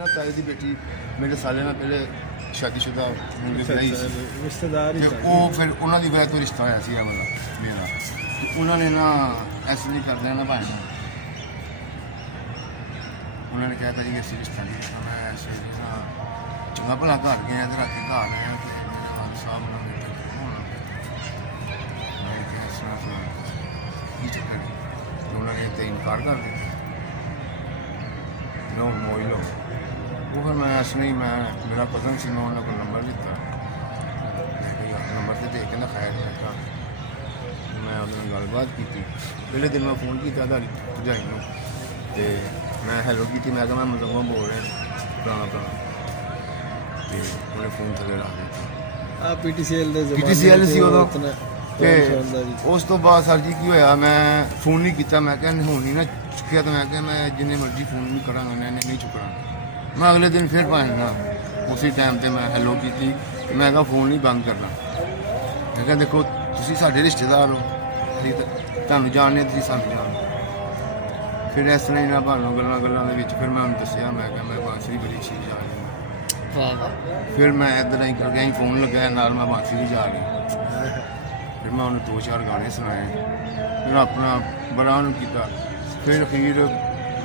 ना ताई की बेटी मेरे साले नाल पहले शादीशुदा मुंडे विआही सी रिश्तेदार ही ते सारे। ਉਹ ਫਿਰ ਉਹਨਾਂ ਦੀ ਵਜ੍ਹਾ ਤੋਂ ਰਿਸ਼ਤਾ ਹੋਇਆ ਸੀ ਇਹ ਵਾਲਾ ਮੇਰਾ ਤੇ ਉਹਨਾਂ ਨੇ ਨਾ ਐਸੇ ਨਹੀਂ ਕਰਦੇ ਨਾ ਭਾਈ ਨੂੰ ਉਹਨਾਂ ਨੇ ਕਿਹਾ ਤਾਂ ਜੀ ਅਸੀਂ ਰਿਸ਼ਤਾ ਨਹੀਂ ਕਰਨਾ ਮੈਂ ਐਸੇ ਨਾ ਚੰਗਾ ਭਲਾ ਘਰ ਗਿਆ ਤੇ ਰਾਤੀ ਘਰ ਆਇਆ ਤੇ ਮੇਰੇ ਵਾਲ ਸਾਹਿਬ ਨਾਲ ਬੈਠੇ ਹੋਣਾ ਮੈਂ ਕਿਹਾ ਸੁਣਾ ਫਿਰ ਕੀ ਚੱਕਰ ਹੈ? ਤੇ ਉਹਨਾਂ ਨੇ ਤੇ ਇਨਕਾਰ ਕਰ ਦਿੱਤਾ ਨੋ ਮੋਈ ਲੋ ਉਹ ਫਿਰ ਮੈਂ ਐਸੇ ਨਹੀਂ ਮੈਂ ਮੇਰਾ ਕਜ਼ਨ ਸੀ ਮੈਂ ਉਹਨਾਂ ਕੋਲ ਨੰਬਰ ਦਿੱਤਾ ਨੰਬਰ ਤੇ ਦੇ ਕਹਿੰਦਾ ਖੈਰ ਮੈਂ ਕਿਹਾ ਮੈਂ ਉਹਦੇ ਨਾਲ ਗੱਲਬਾਤ ਕੀਤੀ ਪਹਿਲੇ ਦਿਨ ਮੈਂ ਫੋਨ ਕੀਤਾ ਤੁਹਾਡੀ ਭਰਜਾਈ ਨੂੰ ਤੇ ਮੈਂ ਹੈਲੋ ਕੀਤੀ ਮੈਂ ਕਿਹਾ ਮੈਂ ਮਜ਼ਮਾ ਬੋਲ ਰਿਹਾ ਪੁਰਾਣਾ ਤੇ ਉਹਨੇ ਫੋਨ ਥੱਲੇ ਲਾ ਦਿੱਤਾ ਆ ਪੀਟੀਸੀਐਲ ਦੇ ਜ਼ਮਾਨੇ PTCL ਸੀ ਉਦੋਂ ਉਤਨਾ ਤੇ ਹੁੰਦਾ ਜੀ। ਉਸ ਤੋਂ ਬਾਅਦ ਸਰ ਜੀ ਕੀ ਹੋਇਆ ਮੈਂ ਫੋਨ ਨਹੀਂ ਕੀਤਾ ਮੈਂ ਕਿਹਾ ਹੁਣ ਨਹੀਂ ਨਾ ਚੁੱਕਿਆ ਤਾਂ ਮੈਂ ਕਿਹਾ ਮੈਂ ਜਿੰਨੇ ਮਰਜ਼ੀ ਫੋਨ ਨਹੀਂ ਕਰਾਂਗਾ ਮੈਂ ਨਹੀਂ ਚੁੱਕਣਾ ਮੈਂ ਅਗਲੇ ਦਿਨ ਫਿਰ ਪਾਇਆ ਉਸੇ ਟਾਈਮ ਤੇ ਮੈਂ ਹੈਲੋ ਕੀਤੀ ਤੇ ਮੈਂ ਕਿਹਾ ਫੋਨ ਨਹੀਂ ਬੰਦ ਕਰਨਾ ਮੈਂ ਕਿਹਾ ਦੇਖੋ ਤੁਸੀਂ ਸਾਡੇ ਰਿਸ਼ਤੇਦਾਰ ਹੋ ਅਸੀਂ ਤੁਹਾਨੂੰ ਜਾਣਦੇ ਤੁਸੀਂ ਸਾਨੂੰ ਜਾਣਦੇ ਫਿਰ ਇਸ ਤਰ੍ਹਾਂ ਹੀ ਨਾ ਭਾਲੋ ਗੱਲਾਂ ਦੇ ਵਿੱਚ ਫਿਰ ਮੈਂ ਉਹਨੂੰ ਦੱਸਿਆ ਮੈਂ ਕਿਹਾ ਮੈਂ ਬਾਂਸਰੀ ਬੜੀ ਅੱਛੀ ਜਾ ਰਹੀ ਫਿਰ ਮੈਂ ਇੱਧਰ ਹੀ ਕਰ ਗਿਆ ਸੀ ਫੋਨ ਲਗਾਇਆ ਨਾਲ ਮੈਂ ਬਾਂਸਰੀ ਜਾ ਰਹੀ ਫਿਰ ਮੈਂ ਉਹਨੂੰ 2-4 ਗਾਣੇ ਸੁਣਾਏ ਫਿਰ ਆਪਣਾ ਬੜਾ ਉਹਨੂੰ ਕੀਤਾ ਫਿਰ ਅਖੀਰ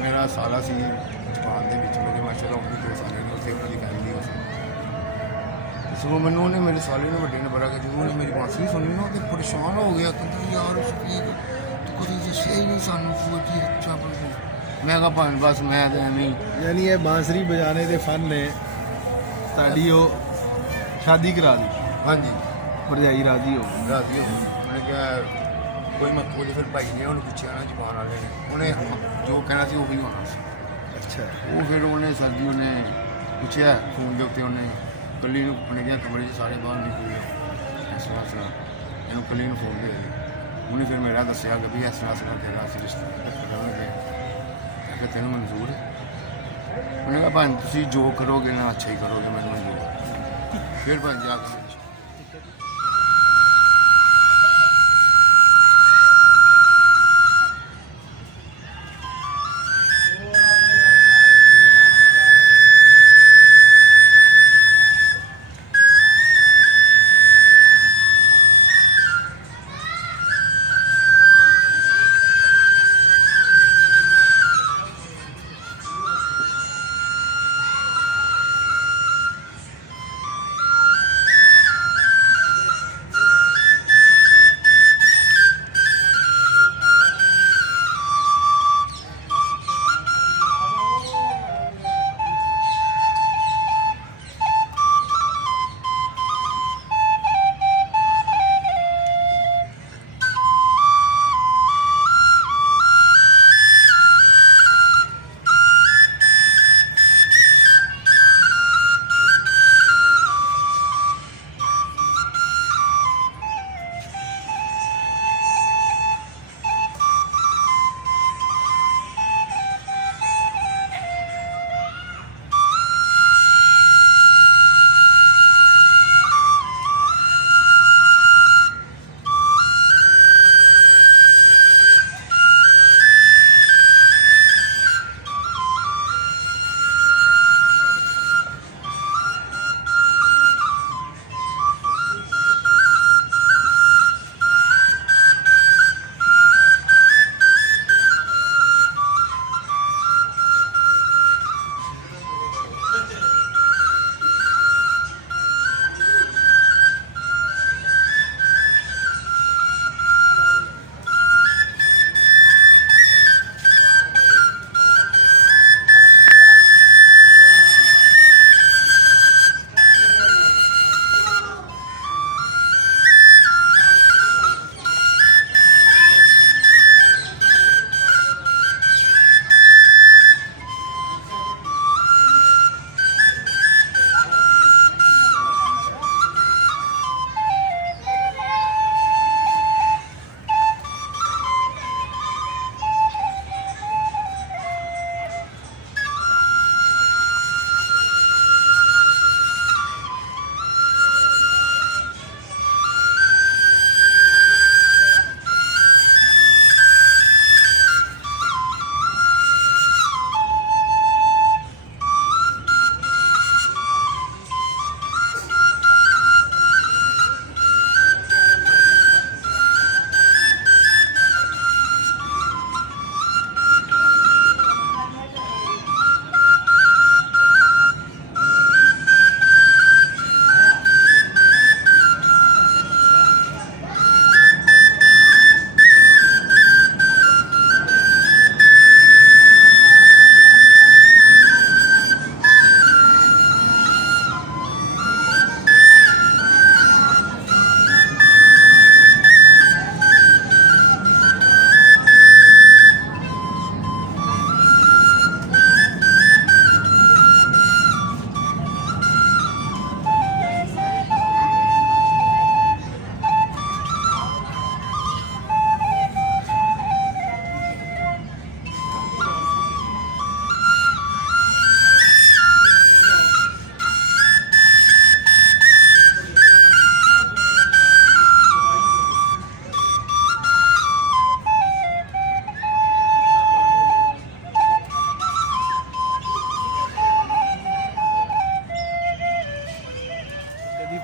ਮੇਰਾ ਸਾਲਾ ਸੀ ਜਪਾਨ ਦੇ ਵਿੱਚ ਮੇਰੇ ਮਾਸ਼ਾਅੱਲਾ ਉਹ ਵੀ 2 ਸਾਲ ਨੇ ਉੱਥੇ ਉਹਨਾਂ ਦੀ ਗੱਲ ਨਹੀਂ ਹੋ ਸਕਦੀ ਸੋ ਮੈਨੂੰ ਉਹਨੇ ਮੇਰੇ ਸਾਲੇ ਨੇ ਵੱਡੇ ਨੇ ਬੜਾ ਕਿ ਜਦੋਂ ਉਹਨੇ ਮੇਰੀ ਬਾਂਸਰੀ ਸੁਣੀ ਨਾ ਤੇ ਪਰੇਸ਼ਾਨ ਹੋ ਗਿਆ ਕਹਿੰਦਾ ਯਾਰ ਸ਼ਫੀਕ ਤੂੰ ਕਦੀ ਦੱਸਿਆ ਹੀ ਨਹੀਂ ਸਾਨੂੰ ਕੋਈ ਚੀਜ਼ ਅੱਛਾ ਬੋਲ ਮੈਂ ਕਿਹਾ ਭਾਵੇਂ ਬਸ ਮੈਂ ਤਾਂ ਐਵੇਂ ਯਾਨੀ ਇਹ ਬਾਂਸਰੀ ਬਜਾਣੇ ਦੇ ਫਨ ਨੇ ਤੁਹਾਡੀ ਉਹ ਸ਼ਾਦੀ ਕਰਾ ਦੀ ਹਾਂਜੀ ਭਰਜਾਈ ਰਾਜੀ ਹੋ ਗਈ। ਰਾਜੀ ਹੋ ਗਈ ਮੈਂ ਕਿਹਾ ਕੋਈ ਮਕਬੂਲ ਫਿਰ ਭਾਈ ਨੇ ਉਹਨੂੰ ਪੁੱਛਿਆ ਨਾ ਜਪਾਨ ਵਾਲੇ ਨੇ ਉਹਨੇ ਜੋ ਕਹਿਣਾ ਸੀ ਉਹ ਹੀ ਹੋਣਾ ਸੀ ਅੱਛਾ ਉਹ ਫਿਰ ਉਹਨੇ ਸਰਦੀ ਉਹਨੇ ਪੁੱਛਿਆ ਫੋਨ ਦੇ ਉੱਤੇ ਉਹਨੇ ਕੱਲੀ ਨੂੰ ਆਪਣੇ ਗਿਆ ਕਮਰੇ 'ਚ ਸਾਰੇ ਬਾਹਰ ਨਿਕਲੇ ਇਸ ਤਰ੍ਹਾਂ ਇਹਨੂੰ ਕੱਲੀ ਨੂੰ ਫੋਨ ਦੇ ਉਹਨੇ ਫਿਰ ਮੇਰਾ ਦੱਸਿਆ ਕਿ ਵੀ ਇਸ ਤਰ੍ਹਾਂ ਤੇਰਾ ਅਸੀਂ ਰਿਸ਼ਤਾ ਕਰਾਂਗੇ ਮੈਂ ਕਿਹਾ ਤੈਨੂੰ ਮਨਜ਼ੂਰ ਹੈ ਉਹਨੇ ਕਿਹਾ ਭਾਈ ਤੁਸੀਂ ਜੋ ਕਰੋਗੇ ਨਾ ਅੱਛਾ ਹੀ ਕਰੋਗੇ ਮੈਨੂੰ ਮਨਜ਼ੂਰ ਫਿਰ ਭਾਈ ਜਾ ਕੇ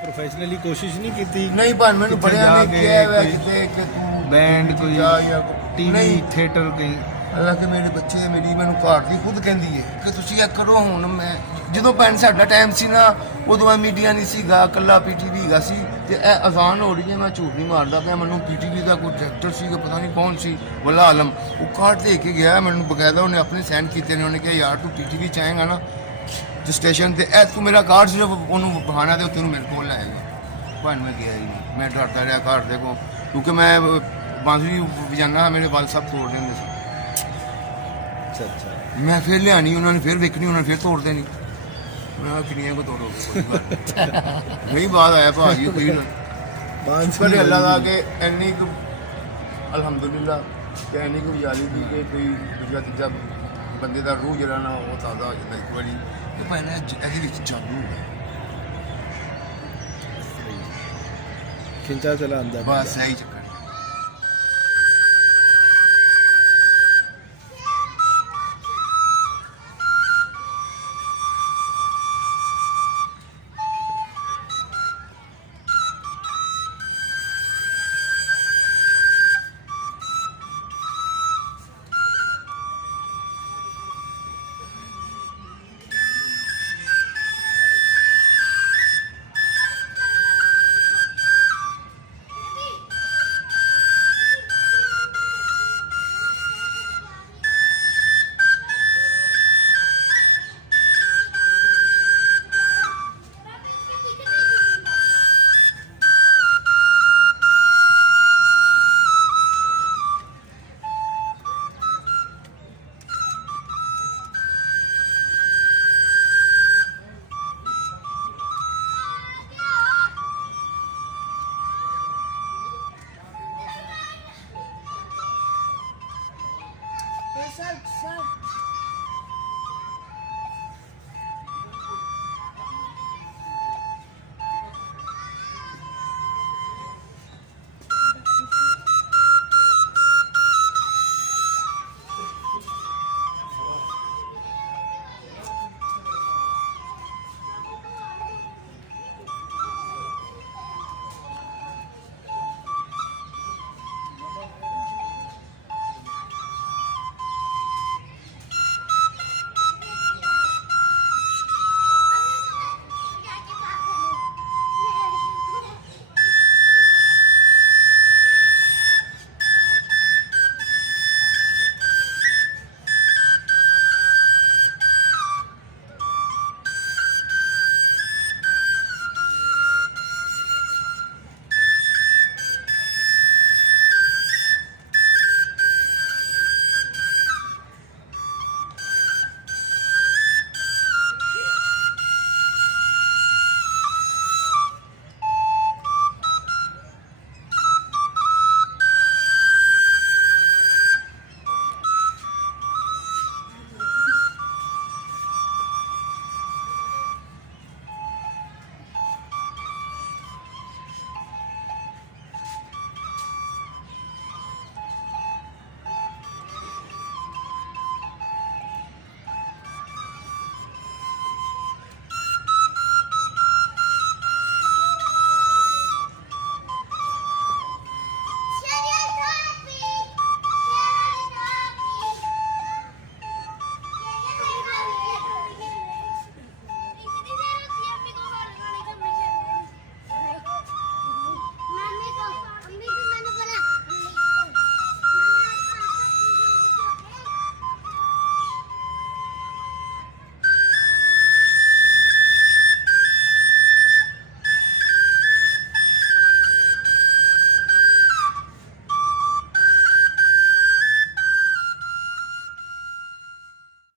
ਪ੍ਰੋਫੈਸ਼ਨਲੀ ਕੋਸ਼ਿਸ਼ ਨਹੀਂ ਕੀਤੀ ਨਹੀਂ ਭਾਣ ਮੈਨੂੰ ਕਿੱਥੇ ਬੜਿਆ ਜਾ ਨੇ ਕੇ ਕਿਹਾ ਹੋਇਆ ਕੋਈ ਕਿਤੇ ਕਿ ਤੂੰ ਬੈਂਡ ਕੋਈ ਜਾ ਜਾਂ ਟੀਵੀ ਨਹੀਂ ਥੀਏਟਰ ਕहीं ਹਾਲਾਂਕਿ ਮੇਰੇ ਬੱਚੇ ਮੇਰੀ ਮੈਨੂੰ ਘਰ ਦੀ ਖੁਦ ਕਹਿੰਦੀ ਹੈ ਕਿ ਤੁਸੀਂ ਇਹ ਕਰੋ। ਹੁਣ ਮੈਂ ਜਦੋਂ ਭੈਣ ਸਾਡਾ ਟਾਈਮ ਸੀ ਨਾ ਉਦੋਂ ਮੀਡੀਆ ਨਹੀਂ ਸੀਗਾ, ਇਕੱਲਾ ਪੀਟੀਵੀ ਹੈਗਾ ਸੀ ਤੇ ਇਹ ਅਜ਼ਾਨ ਹੋ ਰਹੀ ਹੈ, ਮੈਂ ਝੂਠ ਨਹੀਂ ਮਾਰਦਾ ਪਿਆ। ਮੈਨੂੰ ਪੀਟੀਵੀ ਦਾ ਕੋਈ ਡਾਇਰੈਕਟਰ ਸੀਗਾ, ਪਤਾ ਨਹੀਂ ਕੌਣ ਸੀ, ਵੱਲਾ ਆਲਮ, ਉਹ ਕਾਰਡ ਦੇ ਕੇ ਗਿਆ ਮੈਨੂੰ ਬਕਾਇਦਾ, ਉਹਨੇ ਆਪਣੇ ਸਾਈਨ ਕੀਤੇ ਨੇ। ਉਹਨੇ ਕਿਹਾ ਯਾਰ ਤੂੰ ਪੀਟੀਵੀ ਚ ਆਏਗਾ ਨਾ ਜਿਸ ਸਟੇਸ਼ਨ ਤੇ ਇਹ ਤੂੰ ਮੇਰਾ ਕਾਰਡ ਸਿਰਫ ਉਹਨੂੰ ਬਹਾਨਾ ਦੇ ਉੱਤੇ ਉਹਨੂੰ ਮੇਰੇ ਕੋਲ ਲਾਏਗਾ। ਭਾਣ ਮੈਂ ਗਿਆ ਹੀ ਨਹੀਂ, ਮੈਂ ਡਰਦਾ ਰਿਹਾ ਘਰ ਦੇ ਕੋਲ, ਕਿਉਂਕਿ ਮੈਂ ਬਾਂਸੁਰੀ ਵਜਾਨਾ ਮੇਰੇ ਵੱਲ ਸਭ ਤੋੜ ਦਿੰਦੇ ਸੀ। ਅੱਛਾ ਮੈਂ ਫਿਰ ਲਿਆਣੀ, ਉਹਨਾਂ ਨੇ ਫਿਰ ਵੇਖਣੀ, ਉਹਨਾਂ ਨੇ ਫਿਰ ਤੋੜ ਦੇਣੀ। ਮੈਂ ਕਿੰਨੀਆਂ ਕੋ ਤੋੜੋਗੇ ਕੋਈ ਗੱਲ ਨਹੀਂ। ਬਾਤ ਆਇਆ ਭਾਜੀ ਕੋਈ ਨਾ ਬਾਂਸੁਰੀ ਸ਼ੁਕਰ ਅੱਲਾ ਦਾ ਕਿ ਇੰਨੀ ਕੁ ਅਲਹਮਦੁਲਿਲਾ ਕਿ ਇੰਨੀ ਕੁ ਵਿਚਾਰੀ ਦੀ ਕਿ ਕੋਈ ਦੂਜਾ ਤੀਜਾ ਬੰਦੇ ਦਾ ਰੂਹ ਜਿਹੜਾ ਨਾ ਉਹ ਤਾਜ਼ਾ ਹੋ ਜਾਂਦਾ ਇੱਕ ਵਾਰੀ ਕਿ ਭਾਵੇਂ ਇਹਦੇ ਵਿੱਚ ਜਾਦੂ ਹੈ। ਖਿੰਚਾ ਚਲਾ ਆਂਦਾ ਬਸ ਇਹੀ ਚੱਕਰ